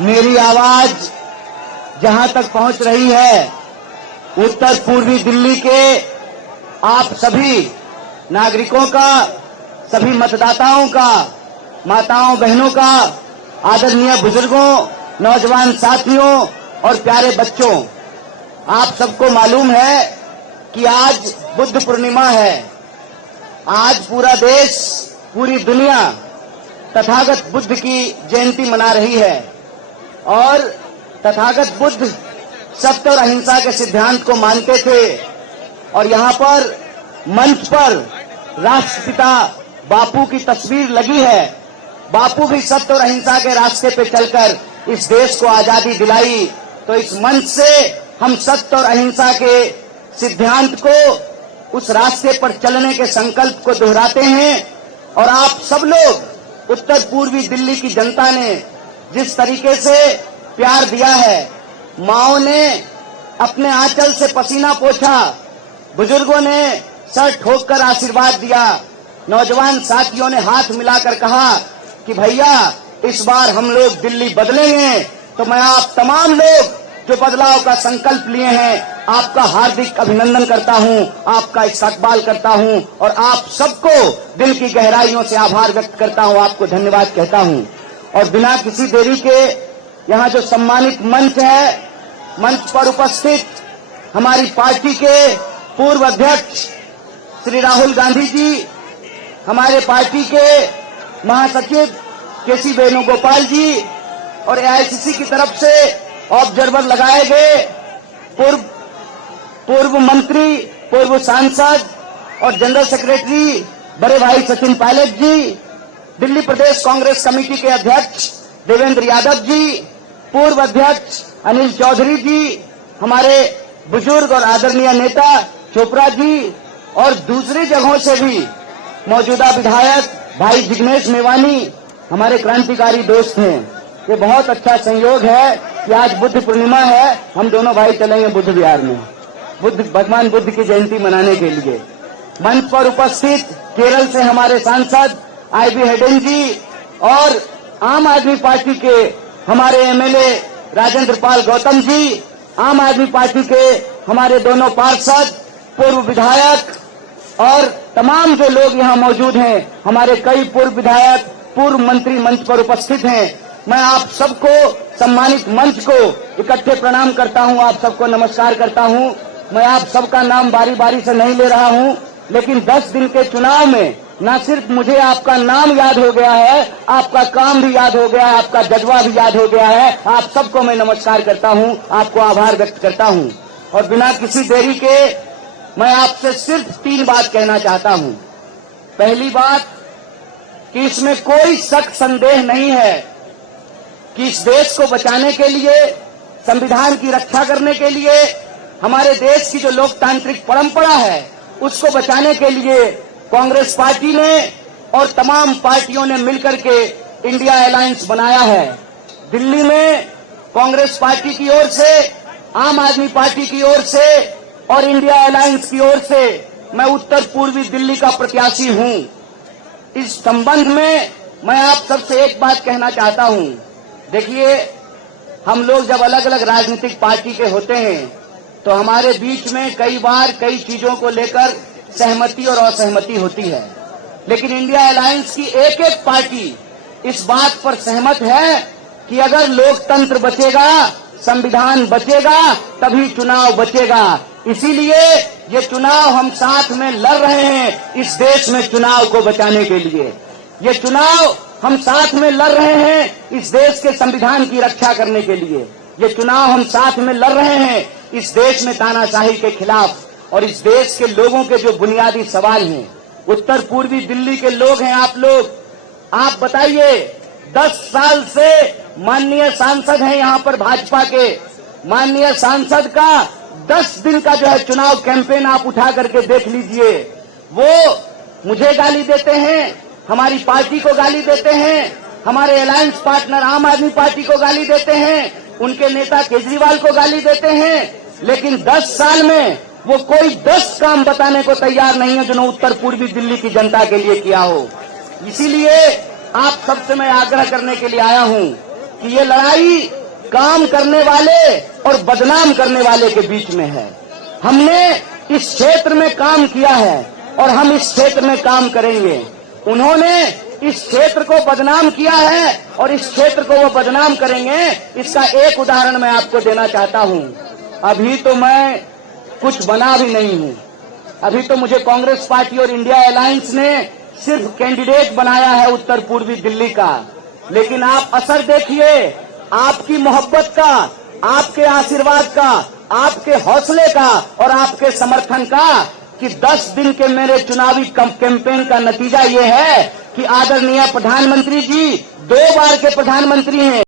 मेरी आवाज जहां तक पहुंच रही है, उत्तर पूर्वी दिल्ली के आप सभी नागरिकों का, सभी मतदाताओं का, माताओं बहनों का, आदरणीय बुजुर्गों, नौजवान साथियों और प्यारे बच्चों, आप सबको मालूम है कि आज बुद्ध पूर्णिमा है। आज पूरा देश, पूरी दुनिया तथागत बुद्ध की जयंती मना रही है और तथागत बुद्ध सत्य और अहिंसा के सिद्धांत को मानते थे। और यहाँ पर मंच पर राष्ट्रपिता बापू की तस्वीर लगी है। बापू भी सत्य और अहिंसा के रास्ते पे चलकर इस देश को आजादी दिलाई। तो इस मंच से हम सत्य और अहिंसा के सिद्धांत को, उस रास्ते पर चलने के संकल्प को दोहराते हैं। और आप सब लोग, उत्तर पूर्वी दिल्ली की जनता ने जिस तरीके से प्यार दिया है, माओं ने अपने आंचल से पसीना पोंछा, बुजुर्गों ने सर ठोककर आशीर्वाद दिया, नौजवान साथियों ने हाथ मिलाकर कहा कि भैया इस बार हम लोग दिल्ली बदलेंगे। तो मैं आप तमाम लोग जो बदलाव का संकल्प लिए हैं, आपका हार्दिक अभिनंदन करता हूं, आपका इस्तकबाल करता हूं और आप सबको दिल की गहराइयों से आभार व्यक्त करता हूं, आपको धन्यवाद कहता हूं। और बिना किसी देरी के यहाँ जो सम्मानित मंच है, मंच पर उपस्थित हमारी पार्टी के पूर्व अध्यक्ष श्री राहुल गांधी जी, हमारे पार्टी के महासचिव केसी वेणुगोपाल जी और एआईसीसी की तरफ से ऑब्जर्वर लगाए गए पूर्व मंत्री, पूर्व सांसद और जनरल सेक्रेटरी बड़े भाई सचिन पायलट जी, दिल्ली प्रदेश कांग्रेस कमेटी के अध्यक्ष देवेंद्र यादव जी, पूर्व अध्यक्ष अनिल चौधरी जी, हमारे बुजुर्ग और आदरणीय नेता चोपड़ा जी और दूसरी जगहों से भी मौजूदा विधायक भाई जिग्नेश मेवानी हमारे क्रांतिकारी दोस्त हैं। ये बहुत अच्छा संयोग है कि आज बुद्ध पूर्णिमा है, हम दोनों भाई चलेंगे बुद्ध विहार में भगवान बुद्ध की जयंती मनाने के लिए। मंच पर उपस्थित केरल से हमारे सांसद आईबी हेडेन जी और आम आदमी पार्टी के हमारे एमएलए राजेंद्र पाल गौतम जी, आम आदमी पार्टी के हमारे दोनों पार्षद, पूर्व विधायक और तमाम जो लोग यहाँ मौजूद हैं, हमारे कई पूर्व विधायक, पूर्व मंत्री मंच पर उपस्थित हैं। मैं आप सबको, सम्मानित मंच को इकट्ठे प्रणाम करता हूँ, आप सबको नमस्कार करता हूँ। मैं आप सबका नाम बारी बारी से नहीं ले रहा हूँ, लेकिन 10 दिन के चुनाव में न सिर्फ मुझे आपका नाम याद हो गया है, आपका काम भी याद हो गया है, आपका जज्बा भी याद हो गया है। आप सबको मैं नमस्कार करता हूँ, आपको आभार व्यक्त करता हूँ। और बिना किसी देरी के मैं आपसे सिर्फ 3 बात कहना चाहता हूँ। पहली बात कि इसमें कोई शक संदेह नहीं है कि इस देश को बचाने के लिए, संविधान की रक्षा करने के लिए, हमारे देश की जो लोकतांत्रिक परंपरा है उसको बचाने के लिए कांग्रेस पार्टी ने और तमाम पार्टियों ने मिलकर के इंडिया अलायंस बनाया है। दिल्ली में कांग्रेस पार्टी की ओर से, आम आदमी पार्टी की ओर से और इंडिया अलायंस की ओर से मैं उत्तर पूर्वी दिल्ली का प्रत्याशी हूं। इस संबंध में मैं आप सबसे एक बात कहना चाहता हूं। देखिए, हम लोग जब अलग अलग राजनीतिक पार्टी के होते हैं तो हमारे बीच में कई बार कई चीजों को लेकर सहमति और असहमति होती है, लेकिन इंडिया अलायंस की एक एक पार्टी इस बात पर सहमत है कि अगर लोकतंत्र बचेगा, संविधान बचेगा, तभी चुनाव बचेगा। इसीलिए ये चुनाव हम साथ में लड़ रहे हैं, इस देश में चुनाव को बचाने के लिए। ये चुनाव हम साथ में लड़ रहे हैं, इस देश के संविधान की रक्षा करने के लिए। ये चुनाव हम साथ में लड़ रहे हैं, इस देश में तानाशाही के खिलाफ। और इस देश के लोगों के जो बुनियादी सवाल हैं, उत्तर पूर्वी दिल्ली के लोग हैं आप लोग, आप बताइए, 10 साल से माननीय सांसद हैं यहाँ पर भाजपा के, माननीय सांसद का 10 दिन का जो है चुनाव कैंपेन आप उठा करके देख लीजिए। वो मुझे गाली देते हैं, हमारी पार्टी को गाली देते हैं, हमारे अलायंस पार्टनर आम आदमी पार्टी को गाली देते हैं, उनके नेता केजरीवाल को गाली देते हैं, लेकिन 10 साल में वो कोई 10 काम बताने को तैयार नहीं है जो उत्तर पूर्वी दिल्ली की जनता के लिए किया हो। इसीलिए आप सबसे मैं आग्रह करने के लिए आया हूं कि ये लड़ाई काम करने वाले और बदनाम करने वाले के बीच में है। हमने इस क्षेत्र में काम किया है और हम इस क्षेत्र में काम करेंगे। उन्होंने इस क्षेत्र को बदनाम किया है और इस क्षेत्र को वो बदनाम करेंगे। इसका एक उदाहरण मैं आपको देना चाहता हूं। अभी तो मैं कुछ बना भी नहीं हूं, अभी तो मुझे कांग्रेस पार्टी और इंडिया अलायंस ने सिर्फ कैंडिडेट बनाया है उत्तर पूर्वी दिल्ली का। लेकिन आप असर देखिए आपकी मोहब्बत का, आपके आशीर्वाद का, आपके हौसले का और आपके समर्थन का कि 10 दिन के मेरे चुनावी कैंपेन का नतीजा ये है कि आदरणीय प्रधानमंत्री जी 2 बार के प्रधानमंत्री हैं।